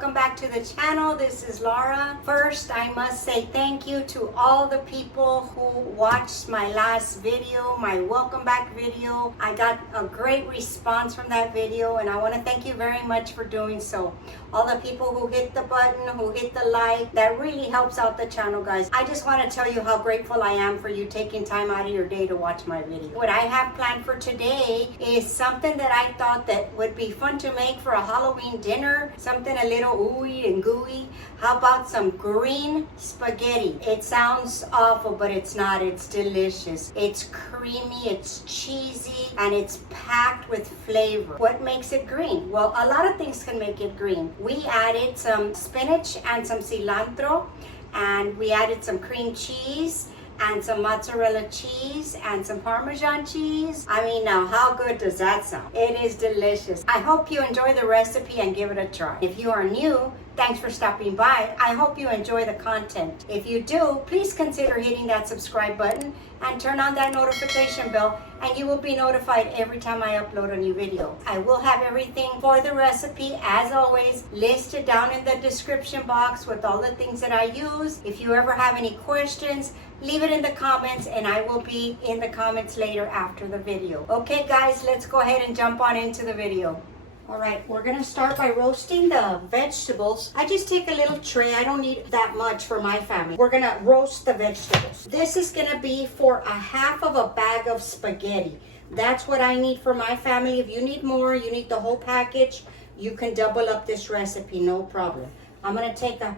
welcome back to the channel. This is Laura. First, I must say thank you to all the people who watched my last video, my welcome back video. I got a great response from that video and I want to thank you very much for doing so. All the people who hit the button, who hit the like, that really helps out the channel, guys. I just want to tell you how grateful I am for you taking time out of your day to watch my video. What I have planned for today is something that I thought that would be fun to make for a Halloween dinner, something a little ooey and gooey. How about some green spaghetti? It sounds awful, but it's not. It's delicious. It's creamy, it's cheesy, and it's packed with flavor. What makes it green? Well, a lot of things can make it green. We added some spinach and some cilantro, and we added some cream cheese and some mozzarella cheese and some Parmesan cheese. I mean, now how good does that sound? It is delicious. I hope you enjoy the recipe and give it a try. If you are new, thanks for stopping by. I hope you enjoy the content. If you do, please consider hitting that subscribe button and turn on that notification bell, and you will be notified every time I upload a new video. I will have everything for the recipe, as always, listed down in the description box with all the things that I use. If you ever have any questions, leave it in the comments and I will be in the comments later after the video. Okay guys, let's go ahead and jump on into the video. Alright, we're going to start by roasting the vegetables. I just take a little tray. I don't need that much for my family. We're going to roast the vegetables. This is going to be for a half of a bag of spaghetti. That's what I need for my family. If you need more, you need the whole package, you can double up this recipe, no problem. I'm going to take a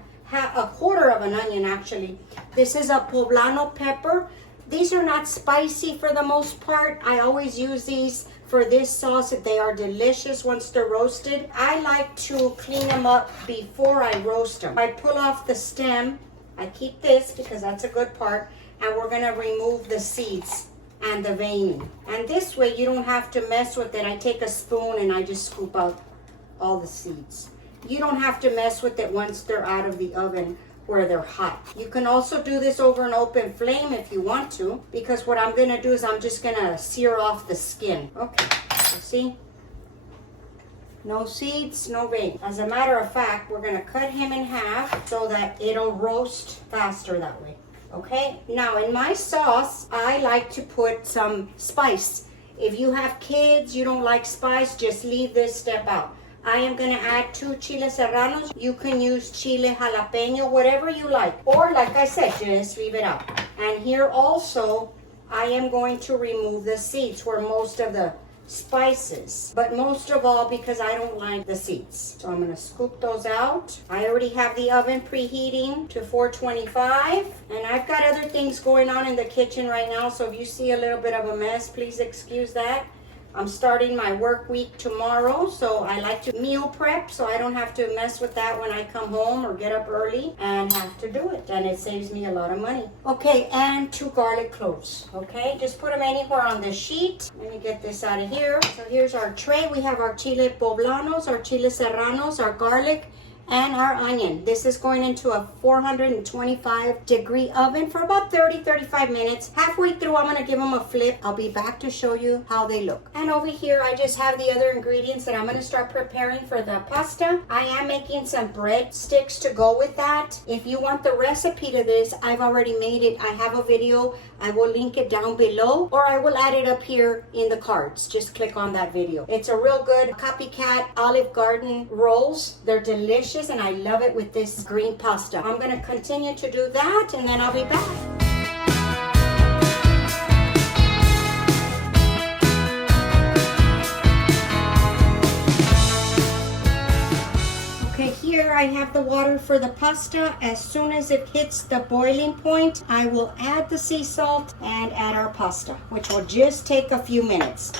quarter of an onion actually. This is a poblano pepper. These are not spicy for the most part. I always use these for this sauce. They are delicious once they're roasted. I like to clean them up before I roast them. I pull off the stem. I keep this because that's a good part. And we're going to remove the seeds and the veining. And this way you don't have to mess with it. I take a spoon and I just scoop out all the seeds. You don't have to mess with it once they're out of the oven where they're hot. You can also do this over an open flame if you want to, because what I'm gonna do is I'm just gonna sear off the skin. Okay, you see? No seeds, no vein. As a matter of fact, we're gonna cut him in half so that it'll roast faster that way. Okay, now in my sauce, I like to put some spice. If you have kids, you don't like spice, just leave this step out. I am going to add 2 chile serranos. You can use chile jalapeno, whatever you like. Or like I said, just leave it out. And here also, I am going to remove the seeds where most of the spices. But most of all because I don't like the seeds. So I'm going to scoop those out. I already have the oven preheating to 425. And I've got other things going on in the kitchen right now. So if you see a little bit of a mess, please excuse that. I'm starting my work week tomorrow, so I like to meal prep so I don't have to mess with that when I come home or get up early and have to do it. And it saves me a lot of money. Okay, and 2 garlic cloves. Okay, just put them anywhere on the sheet. Let me get this out of here. So here's our tray. We have our chile poblanos, our chile serranos, our garlic, and our onion. This is going into a 425-degree oven for about 30-35 minutes. Halfway through, I'm going to give them a flip. I'll be back to show you how they look. And over here, I just have the other ingredients that I'm going to start preparing for the pasta. I am making some bread sticks to go with that. If you want the recipe to this, I've already made it. I have a video. I will link it down below, or I will add it up here in the cards. Just click on that video. It's a real good copycat Olive Garden rolls. They're delicious and I love it with this green pasta. I'm going to continue to do that and then I'll be back. Okay, here I have the water for the pasta. As soon as it hits the boiling point, I will add the sea salt and add our pasta, which will just take a few minutes.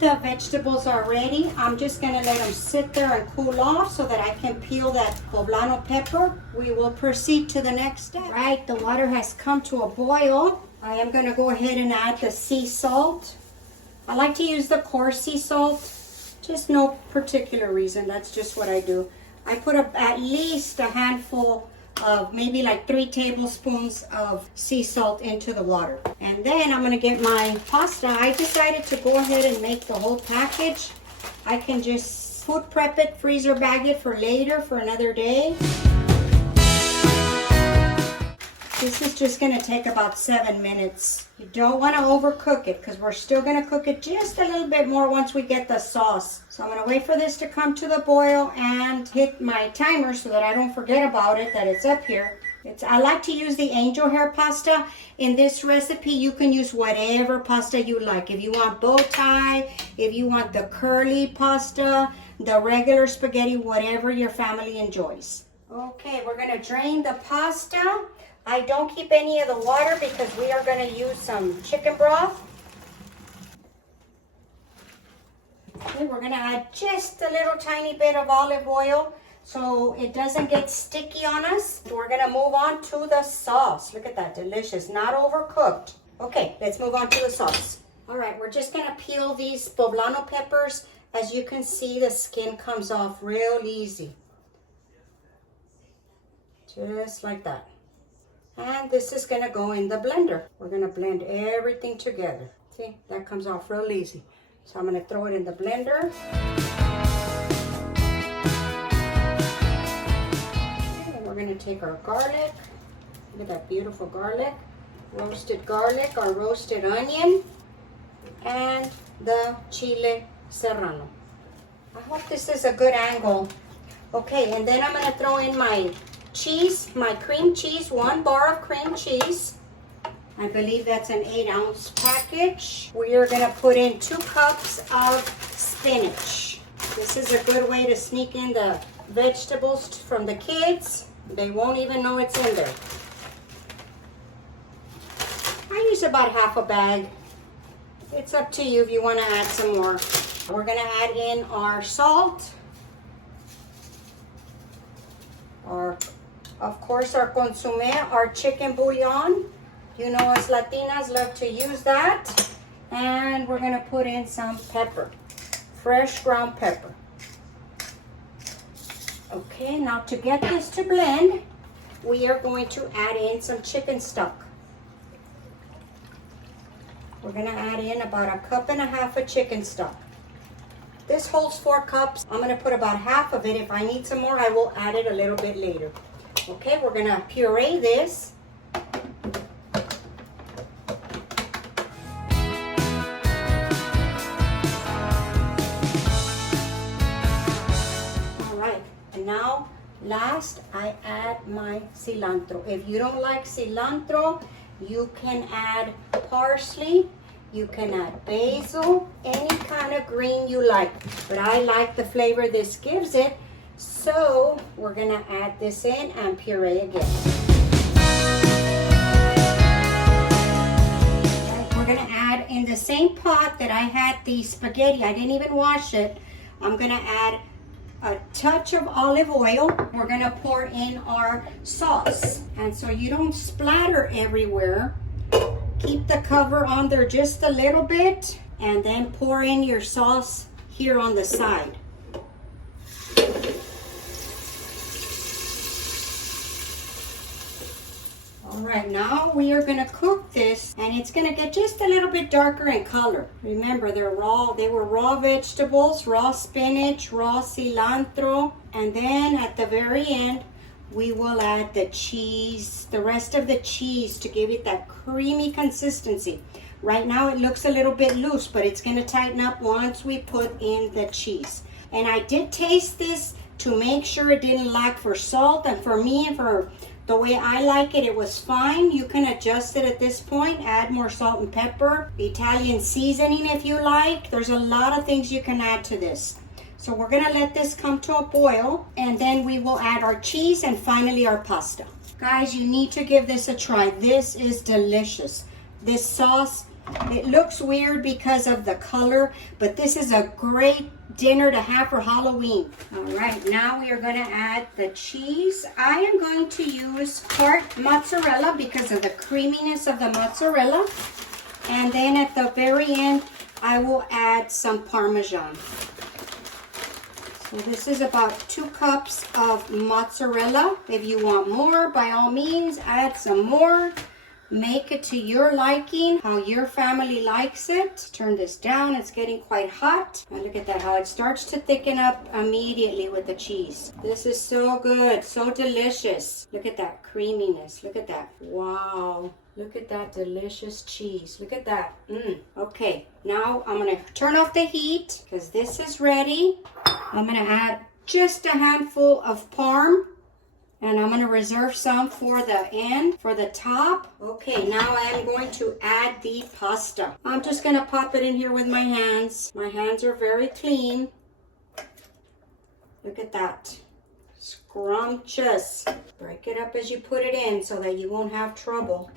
The vegetables are ready. I'm just going to let them sit there and cool off so that I can peel that poblano pepper. We will proceed to the next step. Right, the water has come to a boil. I am going to go ahead and add the sea salt. I like to use the coarse sea salt. Just no particular reason. That's just what I do. I put at least a handful of maybe like 3 tablespoons of sea salt into the water. And then I'm gonna get my pasta. I decided to go ahead and make the whole package. I can just food prep it, freezer bag it for later, for another day. This is just gonna take about 7 minutes. You don't wanna overcook it because we're still gonna cook it just a little bit more once we get the sauce. So I'm gonna wait for this to come to the boil and hit my timer so that I don't forget about it, that it's up here. I like to use the angel hair pasta. In this recipe, you can use whatever pasta you like. If you want bow tie, if you want the curly pasta, the regular spaghetti, whatever your family enjoys. Okay, we're gonna drain the pasta. I don't keep any of the water because we are going to use some chicken broth. Okay, we're going to add just a little tiny bit of olive oil so it doesn't get sticky on us. We're going to move on to the sauce. Look at that, delicious, not overcooked. Okay, let's move on to the sauce. All right, we're just going to peel these poblano peppers. As you can see, the skin comes off real easy. Just like that. And this is gonna go in the blender. We're gonna blend everything together. See, that comes off real easy. So I'm gonna throw it in the blender. And we're gonna take our garlic. Look at that beautiful garlic. Roasted garlic, our roasted onion, and the chile serrano. I hope this is a good angle. Okay, and then I'm gonna throw in my cheese, my cream cheese, 1 bar of cream cheese. I believe that's an 8-ounce package. We are gonna put in 2 cups of spinach. This is a good way to sneak in the vegetables from the kids. They won't even know it's in there. I use about half a bag. It's up to you if you wanna add some more. We're gonna add in our salt, of course, our consommé, our chicken bouillon. You know, us Latinas love to use that. And we're gonna put in some pepper, fresh ground pepper. Okay, now to get this to blend, we are going to add in some chicken stock. We're gonna add in about 1.5 cups of chicken stock. This holds 4 cups. I'm gonna put about half of it. If I need some more, I will add it a little bit later. Okay, we're gonna puree this. All right, and now last I add my cilantro. If you don't like cilantro, you can add parsley. You can add basil, any kind of green you like. But I like the flavor this gives it. So we're gonna add this in and puree again. We're gonna add in the same pot that I had the spaghetti. I didn't even wash it. I'm gonna add a touch of olive oil. We're gonna pour in our sauce. And so you don't splatter everywhere. Keep the cover on there just a little bit and then pour in your sauce here on the side. All right, now we are gonna cook this and it's gonna get just a little bit darker in color. Remember, they were raw vegetables, raw spinach, raw cilantro, and then at the very end, we will add the cheese, the rest of the cheese to give it that creamy consistency. Right now it looks a little bit loose, but it's gonna tighten up once we put in the cheese. And I did taste this to make sure it didn't lack for salt, and for me and for the way I like it, it was fine. You can adjust it at this point, add more salt and pepper, Italian seasoning if you like. There's a lot of things you can add to this. So we're gonna let this come to a boil and then we will add our cheese and finally our pasta. Guys, you need to give this a try. This is delicious. This sauce, it looks weird because of the color, but this is a great dinner to have for Halloween. All right, now we are gonna add the cheese. I am going to use part mozzarella because of the creaminess of the mozzarella. And then at the very end, I will add some Parmesan. So this is about 2 cups of mozzarella. If you want more, by all means, add some more. Make it to your liking, how your family likes it. Turn this down, it's getting quite hot. And look at that, how it starts to thicken up immediately with the cheese. This is so good, so delicious. Look at that creaminess, look at that. Wow, look at that delicious cheese. Look at that. Okay, now I'm gonna turn off the heat because this is ready. I'm gonna add just a handful of parm. And I'm going to reserve some for the end, for the top. Okay, now I am going to add the pasta. I'm just going to pop it in here with my hands. My hands are very clean. Look at that. Scrumptious. Break it up as you put it in so that you won't have trouble.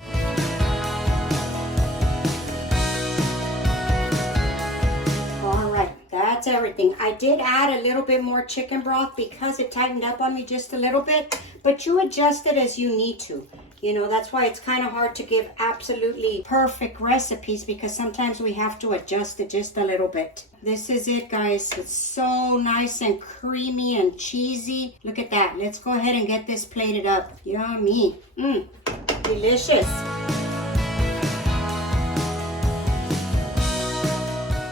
That's everything. I did add a little bit more chicken broth because it tightened up on me just a little bit, but you adjust it as you need to. You know, that's why it's kind of hard to give absolutely perfect recipes because sometimes we have to adjust it just a little bit. This is it, guys. It's so nice and creamy and cheesy. Look at that. Let's go ahead and get this plated up. Yummy. Delicious.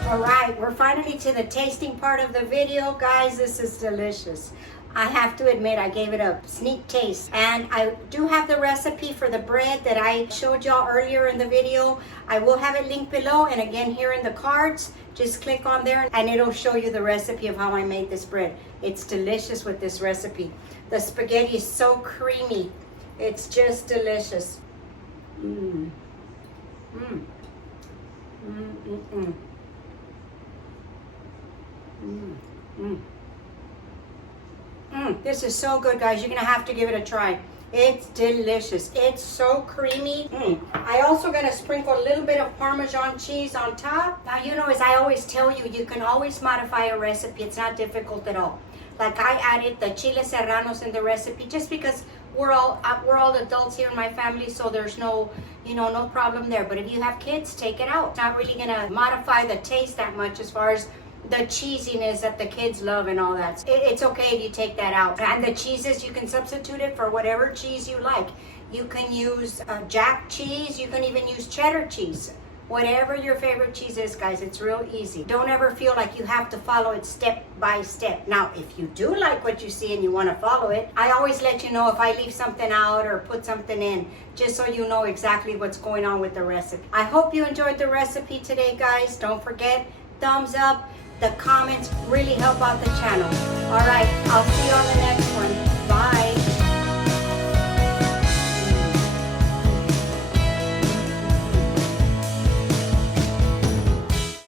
All right, we're finally to the tasting part of the video. Guys, this is delicious. I have to admit, I gave it a sneak taste. And I do have the recipe for the bread that I showed y'all earlier in the video. I will have it linked below and again here in the cards. Just click on there and it'll show you the recipe of how I made this bread. It's delicious with this recipe. The spaghetti is so creamy. It's just delicious. This is so good, guys. You're gonna have to give it a try. It's delicious. It's so creamy. I also gonna sprinkle a little bit of Parmesan cheese on top. Now, you know, as I always tell you, you can always modify a recipe. It's not difficult at all. Like I added the chili serranos in the recipe just because we're all adults here in my family, so there's no, no problem there. But if you have kids, take it out. It's not really gonna modify the taste that much as far as the cheesiness that the kids love and all that. It's okay if you take that out. And the cheeses, you can substitute it for whatever cheese you like. You can use jack cheese. You can even use cheddar cheese. Whatever your favorite cheese is, guys, it's real easy. Don't ever feel like you have to follow it step by step. Now, if you do like what you see and you want to follow it, I always let you know if I leave something out or put something in, just so you know exactly what's going on with the recipe. I hope you enjoyed the recipe today, guys. Don't forget, thumbs up. The comments really help out the channel. All right, I'll see you on the next one. Bye.